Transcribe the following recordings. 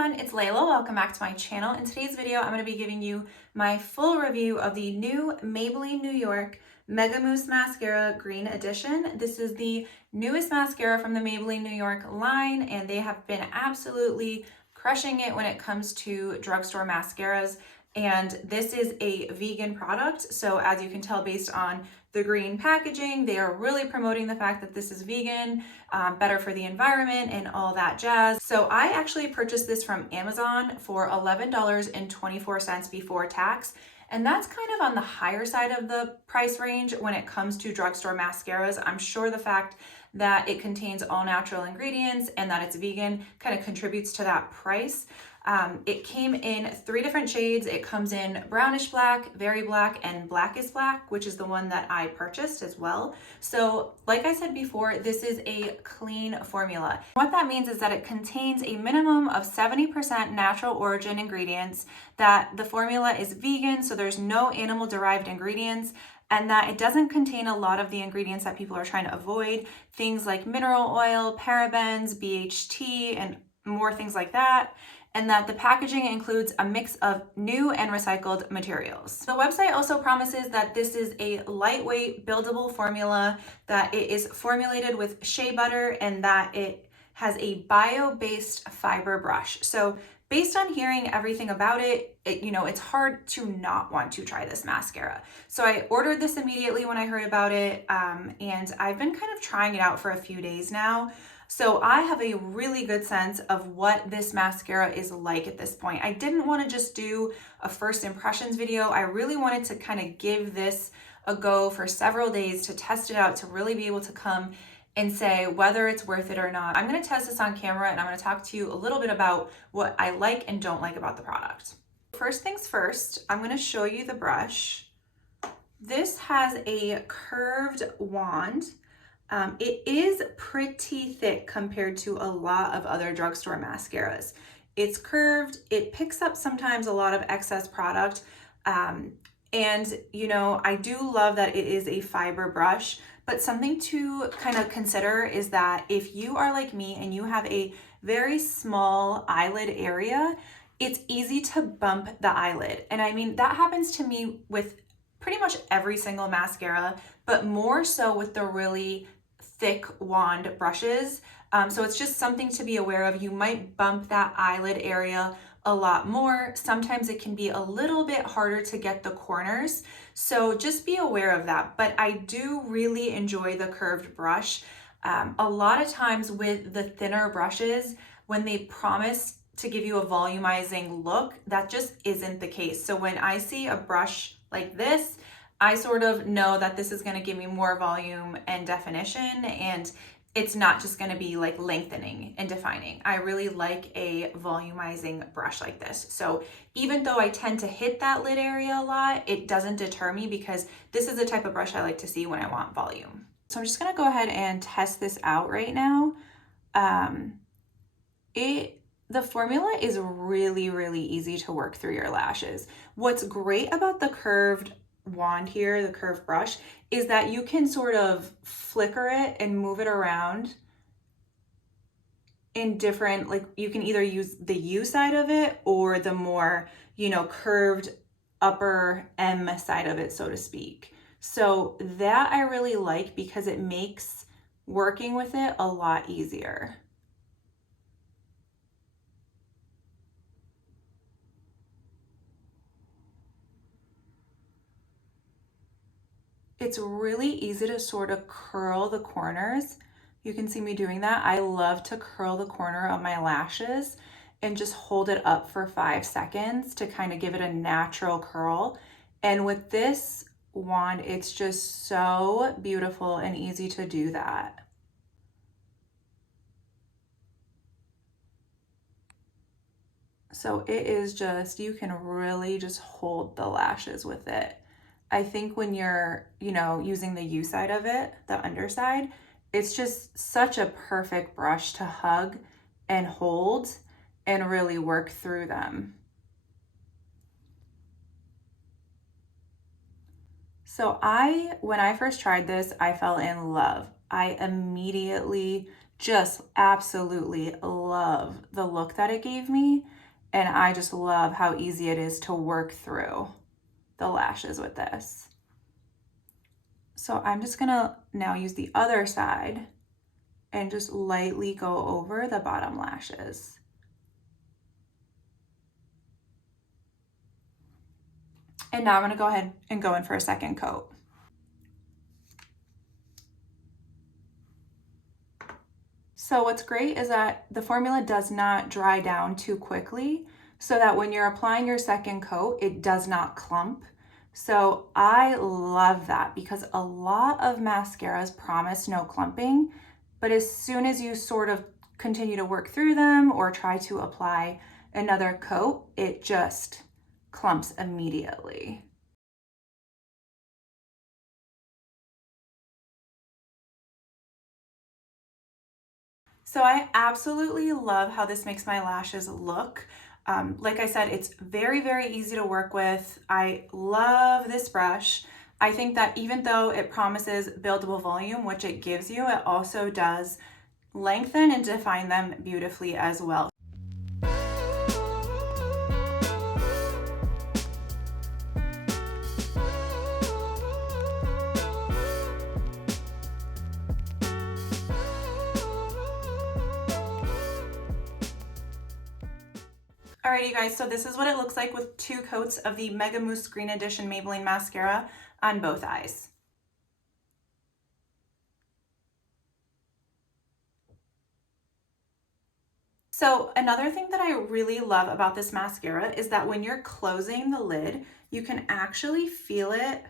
everyone, it's Laila. Welcome back to my channel. In today's video, I'm going to be giving you my full review of the new Maybelline New York Mega Mousse Mascara Green Edition. This is the newest mascara from the Maybelline New York line, and they have been absolutely crushing it when it comes to drugstore mascaras. And this is a vegan product, so as you can tell based on the green packaging, they are really promoting the fact that this is vegan, better for the environment and all that jazz. So I actually purchased this from Amazon for $11.24 before tax. And that's kind of on the higher side of the price range when it comes to drugstore mascaras. I'm sure the fact that it contains all natural ingredients and that it's vegan kind of contributes to that price. It came in 3 different shades. It comes in brownish black, very black, and blackest black, which is the one that I purchased as well. So like I said before, this is a clean formula. What that means is that it contains a minimum of 70% natural origin ingredients, that the formula is vegan, so there's no animal derived ingredients, and that it doesn't contain a lot of the ingredients that people are trying to avoid, things like mineral oil, parabens, BHT, and more things like that, and that the packaging includes a mix of new and recycled materials. The website also promises that this is a lightweight, buildable formula, that it is formulated with shea butter, and that it has a bio-based fiber brush. So based on hearing everything about it, it's hard to not want to try this mascara. So I ordered this immediately when I heard about it, and I've been kind of trying it out for a few days now. So I have a really good sense of what this mascara is like at this point. I didn't want to just do a first impressions video. I really wanted to kind of give this a go for several days to test it out, to really be able to come and say whether it's worth it or not. I'm going to test this on camera, and I'm going to talk to you a little bit about what I like and don't like about the product. First things first, I'm going to show you the brush. This has a curved wand. It is pretty thick compared to a lot of other drugstore mascaras. It's curved, it picks up sometimes a lot of excess product, and I do love that it is a fiber brush, but something to kind of consider is that if you are like me and you have a very small eyelid area, it's easy to bump the eyelid. And I mean, that happens to me with pretty much every single mascara, but more so with the really thick wand brushes. So it's just something to be aware of. You might bump that eyelid area a lot more. Sometimes it can be a little bit harder to get the corners. So just be aware of that. But I do really enjoy the curved brush. A lot of times with the thinner brushes, when they promise to give you a volumizing look, that just isn't the case. So when I see a brush like this, I sort of know that this is going to give me more volume and definition, and it's not just going to be like lengthening and defining. I really like a volumizing brush like this. So even though I tend to hit that lid area a lot, it doesn't deter me, because this is the type of brush I like to see when I want volume. So I'm just going to go ahead and test this out right now. The formula is really, really easy to work through your lashes. What's great about the curved wand here, the curved brush, is that you can sort of flicker it and move it around in different, like you can either use the U side of it or the more, curved upper M side of it, so to speak. So that I really like, because it makes working with it a lot easier. It's really easy to sort of curl the corners. You can see me doing that. I love to curl the corner of my lashes and just hold it up for 5 seconds to kind of give it a natural curl. And with this wand, it's just so beautiful and easy to do that. So it is just, you can really just hold the lashes with it. I think when you're, using the U side of it, the underside, it's just such a perfect brush to hug and hold and really work through them. So when I first tried this, I fell in love. I immediately just absolutely love the look that it gave me. And I just love how easy it is to work through the lashes with this. So I'm just gonna now use the other side and just lightly go over the bottom lashes. And now I'm gonna go ahead and go in for a second coat. So what's great is that the formula does not dry down too quickly, so that when you're applying your second coat, it does not clump. So I love that because a lot of mascaras promise no clumping, but as soon as you sort of continue to work through them or try to apply another coat, it just clumps immediately. So I absolutely love how this makes my lashes look. Like I said, it's very, very easy to work with. I love this brush. I think that even though it promises buildable volume, which it gives you, it also does lengthen and define them beautifully as well. Alrighty guys, so this is what it looks like with 2 coats of the Mega Mousse Green Edition Maybelline mascara on both eyes. So another thing that I really love about this mascara is that when you're closing the lid, you can actually feel it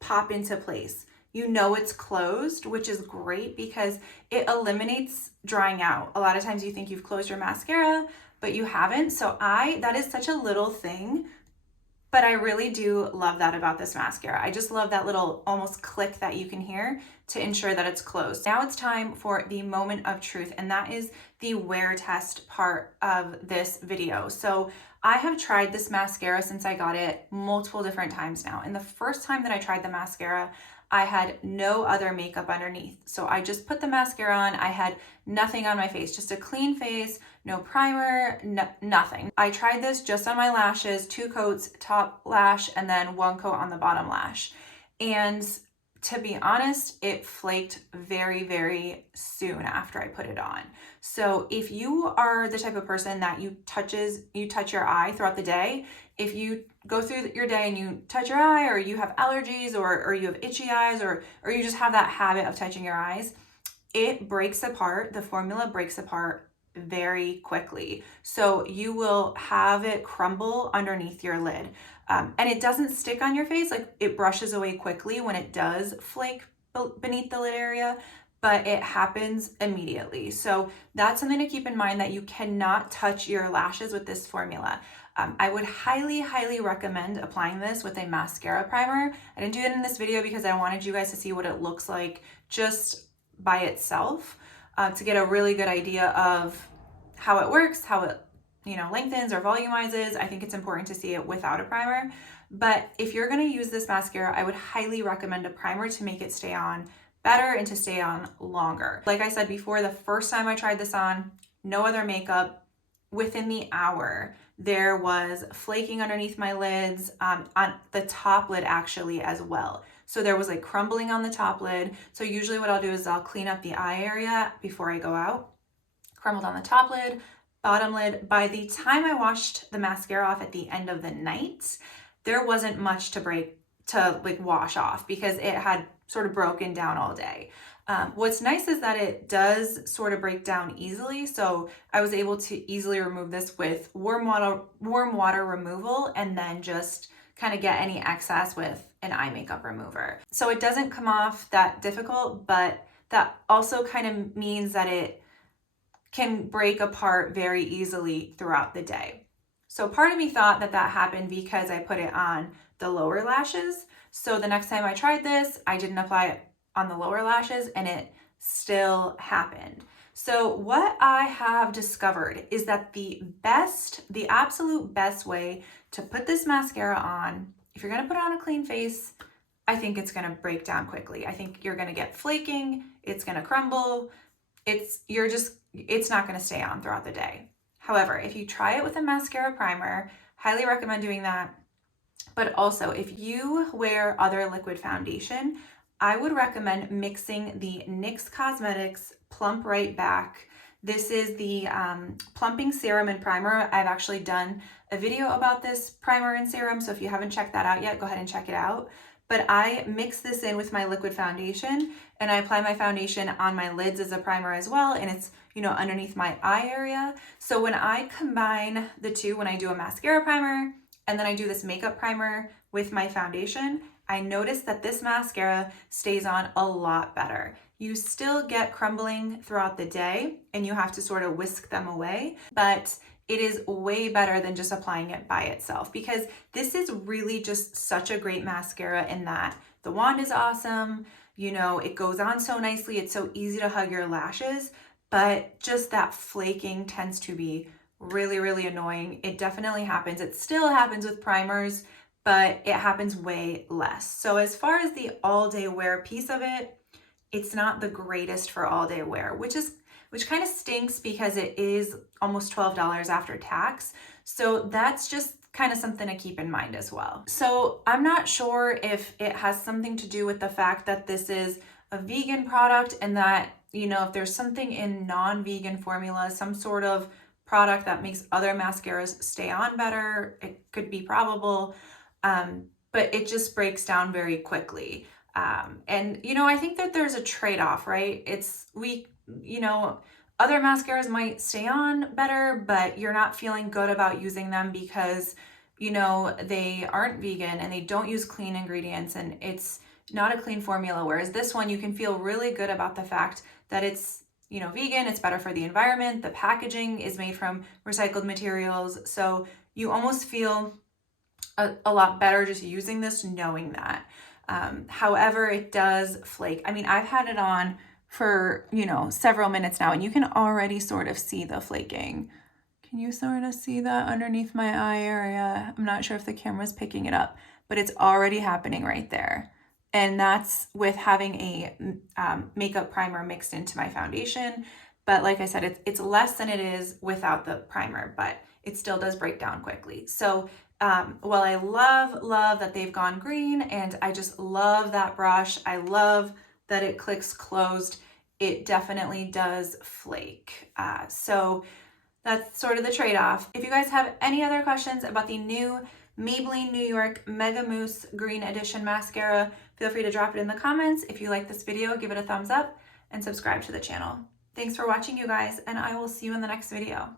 pop into place. You know it's closed, which is great because it eliminates drying out. A lot of times you think you've closed your mascara, but you haven't. So that is such a little thing, but I really do love that about this mascara. I just love that little almost click that you can hear to ensure that it's closed. Now it's time for the moment of truth, and that is the wear test part of this video. So I have tried this mascara since I got it multiple different times now. And the first time that I tried the mascara, I had no other makeup underneath. So I just put the mascara on. I had nothing on my face, just a clean face, no primer, nothing. I tried this just on my lashes, 2 coats, top lash, and then 1 coat on the bottom lash. And to be honest, it flaked very, very soon after I put it on. So if you are the type of person that you touch your eye throughout the day, if you go through your day and you touch your eye, or you have allergies, or you have itchy eyes, or you just have that habit of touching your eyes, it breaks apart. The formula breaks apart very quickly. So you will have it crumble underneath your lid. And it doesn't stick on your face, like it brushes away quickly when it does flake beneath the lid area, but it happens immediately. So that's something to keep in mind, that you cannot touch your lashes with this formula. I would highly, highly recommend applying this with a mascara primer. I didn't do it in this video because I wanted you guys to see what it looks like just by itself, to get a really good idea of how it works, how it lengthens or volumizes. I think it's important to see it without a primer. But if you're going to use this mascara, I would highly recommend a primer to make it stay on better and to stay on longer. Like I said before, the first time I tried this on, no other makeup, within the hour, there was flaking underneath my lids, on the top lid actually as well. So there was like crumbling on the top lid. So usually what I'll do is I'll clean up the eye area before I go out. Crumbled on the top lid, bottom lid. By the time I washed the mascara off at the end of the night, there wasn't much to wash off because it had sort of broken down all day. What's nice is that it does sort of break down easily. So I was able to easily remove this with warm water removal, and then just kind of get any excess with an eye makeup remover. So it doesn't come off that difficult, but that also kind of means that it can break apart very easily throughout the day. So part of me thought that happened because I put it on the lower lashes. So the next time I tried this, I didn't apply it on the lower lashes, and it still happened. So what I have discovered is that the absolute best way to put this mascara on, if you're gonna put it on a clean face, I think it's gonna break down quickly. I think you're gonna get flaking, it's gonna crumble, it's not going to stay on throughout the day. However, if you try it with a mascara primer, highly recommend doing that. But also, if you wear other liquid foundation, I would recommend mixing the NYX Cosmetics Plump Right Back. This is the plumping serum and primer. I've actually done a video about this primer and serum, so if you haven't checked that out yet, go ahead and check it out. But I mix this in with my liquid foundation, and I apply my foundation on my lids as a primer as well, and it's, you know, underneath my eye area. So when I combine the two, when I do a mascara primer and then I do this makeup primer with my foundation, I notice that this mascara stays on a lot better. You still get crumbling throughout the day and you have to sort of whisk them away, but it is way better than just applying it by itself, because this is really just such a great mascara in that the wand is awesome, you know, it goes on so nicely, it's so easy to hug your lashes, but just that flaking tends to be really, really annoying. It definitely happens. It still happens with primers, but it happens way less. So as far as the all-day wear piece of it, it's not the greatest for all-day wear, which kind of stinks because it is almost $12 after tax. So that's just kind of something to keep in mind as well. So I'm not sure if it has something to do with the fact that this is a vegan product and that, you know, if there's something in non-vegan formula, some sort of product that makes other mascaras stay on better, it could be probable, but it just breaks down very quickly. And, you know, I think that there's a trade-off, right? You know, other mascaras might stay on better, but you're not feeling good about using them because, you know, they aren't vegan and they don't use clean ingredients and it's not a clean formula. Whereas this one, you can feel really good about the fact that it's, you know, vegan, it's better for the environment, the packaging is made from recycled materials. So you almost feel a lot better just using this, knowing that. However, it does flake. I mean, I've had it on for, you know, several minutes now, and you can already sort of see the flaking. Can you sort of see that underneath my eye area? I'm not sure if the camera's picking it up, but it's already happening right there. And that's with having a makeup primer mixed into my foundation. But like I said, it's less than it is without the primer, but it still does break down quickly. So while I love that they've gone green, and I just love that brush, I love that it clicks closed, it definitely does flake. So that's sort of the trade-off. If you guys have any other questions about the new Maybelline New York Mega Mousse Green Edition Mascara, feel free to drop it in the comments. If you like this video, give it a thumbs up and subscribe to the channel. Thanks for watching, you guys, and I will see you in the next video.